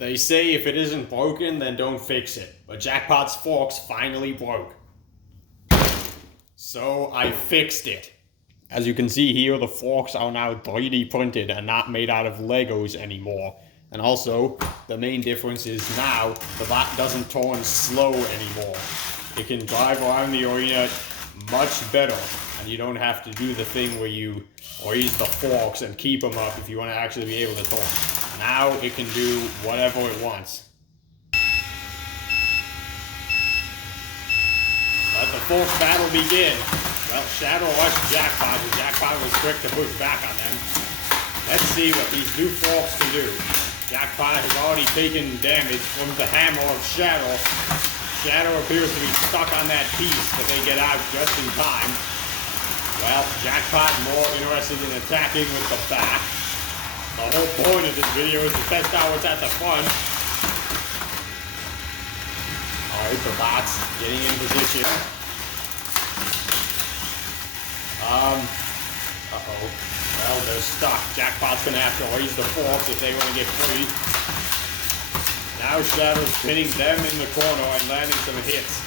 They say if it isn't broken, then don't fix it. But Jackpot's forks finally broke. So I fixed it. As you can see here, the forks are now 3D printed and not made out of Legos anymore. And also, the main difference is now the bot doesn't turn slow anymore. It can drive around the arena much better, and you don't have to do the thing where you raise the forks and keep them up if you want to actually be able to turn. Now it can do whatever it wants. Let the force battle begin. Well, Shadow rushed Jackpot, but Jackpot was quick to push back on them. Let's see what these new forks can do. Jackpot has already taken damage from the hammer of Shadow. Shadow appears to be stuck on that piece, but they get out just in time. Well, Jackpot more interested in attacking with the back. The whole point of this video is to test out what's at the front. Alright, the bots getting in position. Uh-oh. Well, they're stuck. Jackpot's gonna have to raise the forks if they want to get free. Now Shadow's pinning them in the corner and landing some hits.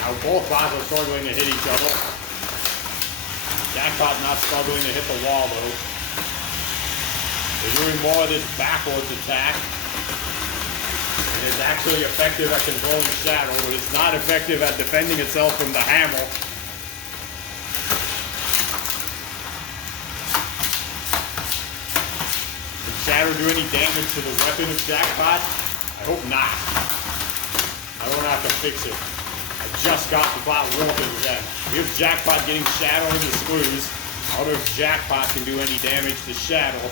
Now both bots are struggling to hit each other. Jackpot not struggling to hit the wall though. They're doing more of this backwards attack. And it's actually effective at controlling Shadow, but it's not effective at defending itself from the hammer. Can Shadow do any damage to the weapon of Jackpot? I hope not. I don't have to fix it. I just got the bot working again. Here's Jackpot getting Shadow into screws. I wonder if Jackpot can do any damage to Shadow.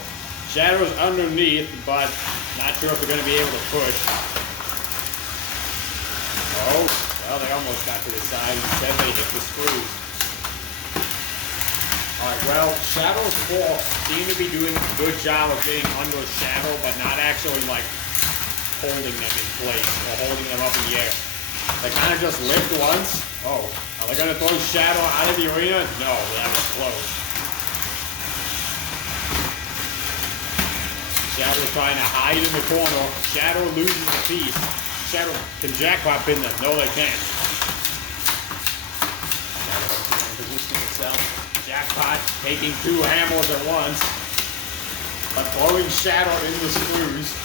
Shadow's underneath, but not sure if they're going to be able to push. Oh, well, they almost got to the side. Instead, they hit the screws. Alright, well, Shadow's forks seem to be doing a good job of getting under Shadow, but not actually, like, holding them in place or holding them up in the air. They kind of just lift once. Oh, are they going to throw Shadow out of the arena? No, that was close. Shadow's trying to hide in the corner. Shadow loses the piece. Shadow, can Jackpot pin them? No, they can't. Shadow positioning itself. Jackpot taking two hammers at once, but throwing Shadow in the screws.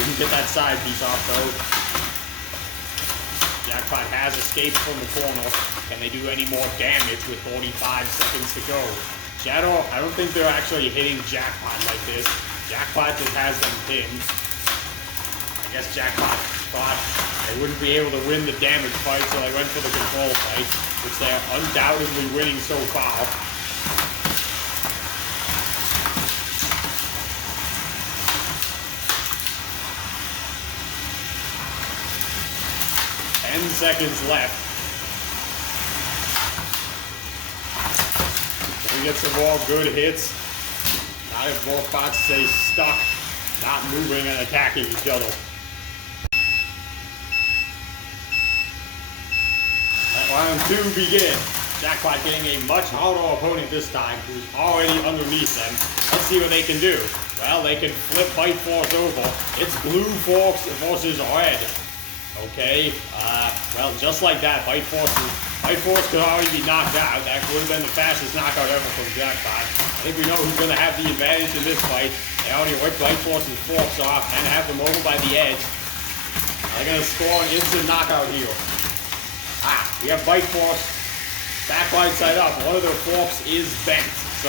Didn't get that side piece off though. Jackpot has escaped from the corner. Can they do any more damage with 45 seconds to go? Shadow, I don't think they're actually hitting Jackpot like this. Jackpot just has them pinned. I guess Jackpot thought they wouldn't be able to win the damage fight, so they went for the control fight, which they are undoubtedly winning so far. Ten seconds left. We get some more good hits. Not if both bots stay stuck, not moving and attacking each other. Let round two begin. Jackpot getting a much harder opponent this time, who's already underneath them. Let's see what they can do. Well, they can flip Bite Force over. It's blue forks versus red. Okay, well, just like that, Bite Force could already be knocked out. That would have been the fastest knockout ever from Jackpot. I think we know who's going to have the advantage in this fight. They already ripped Bite Force's forks off and have them over by the edge. They're going to score an instant knockout here. Ah, we have Bite Force back right side up. One of their forks is bent, so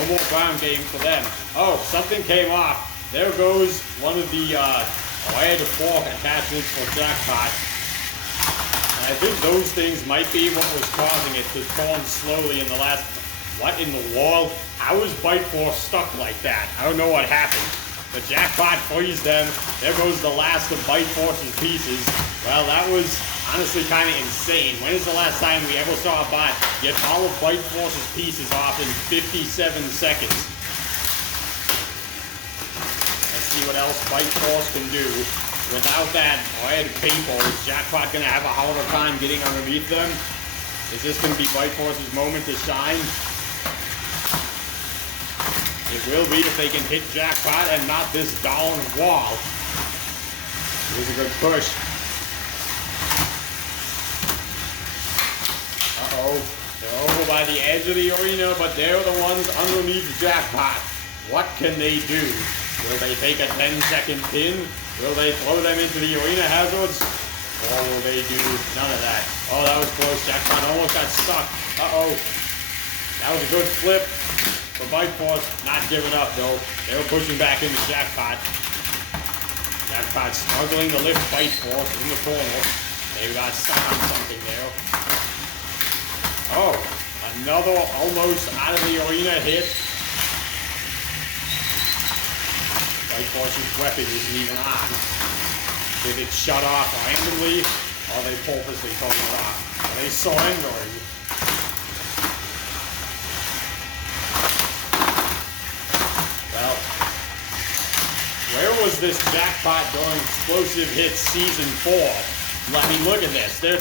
no more ground game for them. Oh, something came off. There goes one of the red fork attachments for Jackpot. And I think those things might be what was causing it to turn slowly in the last... What in the world? How is Bite Force stuck like that? I don't know what happened. But Jackpot frees them. There goes the last of Bite Force's pieces. Well, that was honestly kind of insane. When is the last time we ever saw a bot get all of Bite Force's pieces off in 57 seconds? Let's see what else Bite Force can do. Without that red paper, is Jackpot going to have a harder time getting underneath them? Is this going to be Bite Force's moment to shine? It will be if they can hit Jackpot and not this down wall. Here's a good push. Uh-oh. They're over by the edge of the arena, but they're the ones underneath Jackpot. What can they do? Will they take a 10-second pin? Will they throw them into the arena hazards? Or will they do none of that? Oh, that was close. Jackpot almost got stuck. Uh-oh. That was a good flip for Bite Force. Not giving up, though. They were pushing back into Jackpot. Jackpot struggling to lift Bite Force in the corner. They got stuck on something there. Oh, another almost out of the arena hit. Bite Force's weapon isn't even on. Did it shut off randomly? Or are they purposely turning it off? Are they surrendering? Well, where was this Jackpot during Explosive Hits Season 4? I mean, look at this. They're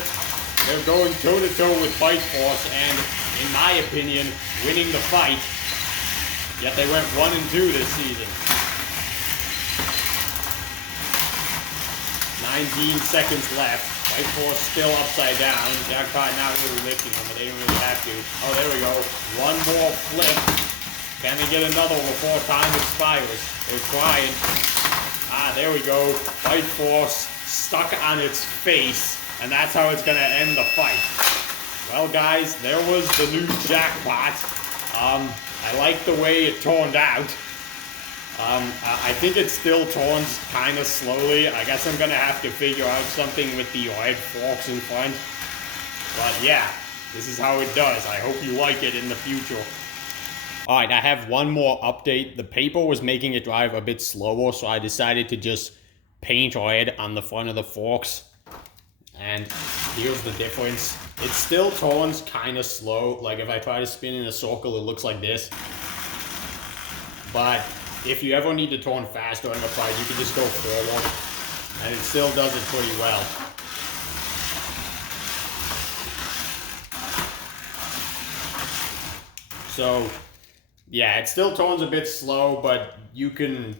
going toe-to-toe with Bite Force and, in my opinion, winning the fight. Yet they went 1-2 this season. 19 seconds left. Bite Force still upside down. Jackpot not really lifting them, but they didn't really have to. Oh, there we go. One more flip. Can they get another before time expires? They're trying. Ah, there we go. Bite Force stuck on its face, and that's how it's going to end the fight. Well, guys, there was the new Jackpot. I like the way it turned out. I think it still turns kind of slowly. I guess I'm going to have to figure out something with the red forks in front. But yeah, this is how it does. I hope you like it in the future. Alright, I have one more update. The paper was making it drive a bit slower, so I decided to just paint red on the front of the forks. And here's the difference. It still turns kind of slow. Like if I try to spin in a circle, it looks like this. But if you ever need to turn fast during a fight, you can just go forward, and it still does it pretty well. So, yeah, it still turns a bit slow, but you can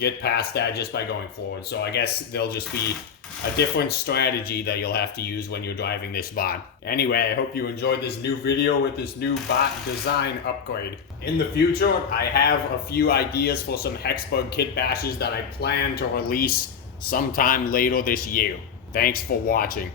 get past that just by going forward. So I guess there'll just be a different strategy that you'll have to use when you're driving this bot. Anyway, I hope you enjoyed this new video with this new bot design upgrade. In the future, I have a few ideas for some hexbug kit bashes that I plan to release sometime later this year. Thanks for watching.